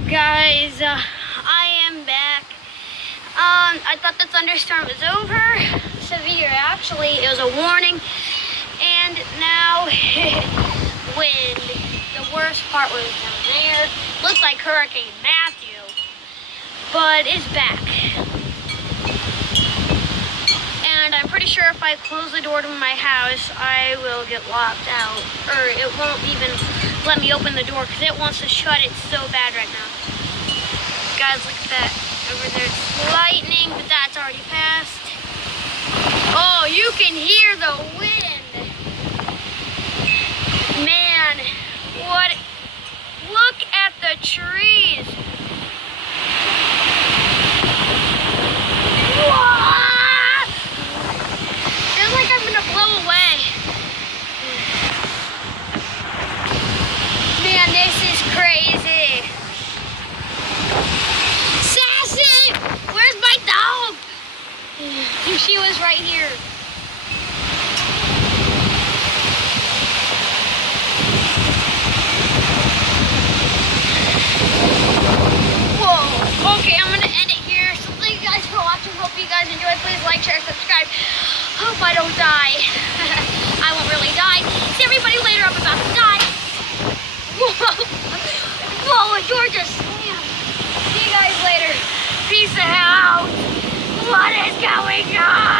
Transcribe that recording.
up, guys? I am back. I thought the thunderstorm was over. Severe, actually. It was a warning. And now, wind. The worst part was down there. Looked like Hurricane Matthew. But it's back. And I'm pretty sure if I close the door to my house, I will get locked out. Or it won't even let me open the door because it wants to shut it so bad right now. Guys, look at that. Over there it's lightning, but that's already passed. Oh, you can hear the wind. Man, what? Look at the trees. Whoa! Feels like I'm gonna blow away. Man, this is crazy. Sassy! Where's my dog? She was right here. Whoa. Okay, I'm gonna end it here. So thank you guys for watching. Hope you guys enjoyed. Please like, share, subscribe. Hope I don't die. I won't really die. See everybody later. I'm about to die. Whoa. Whoa, a door just slammed. See you guys later. Peace out. What is going on?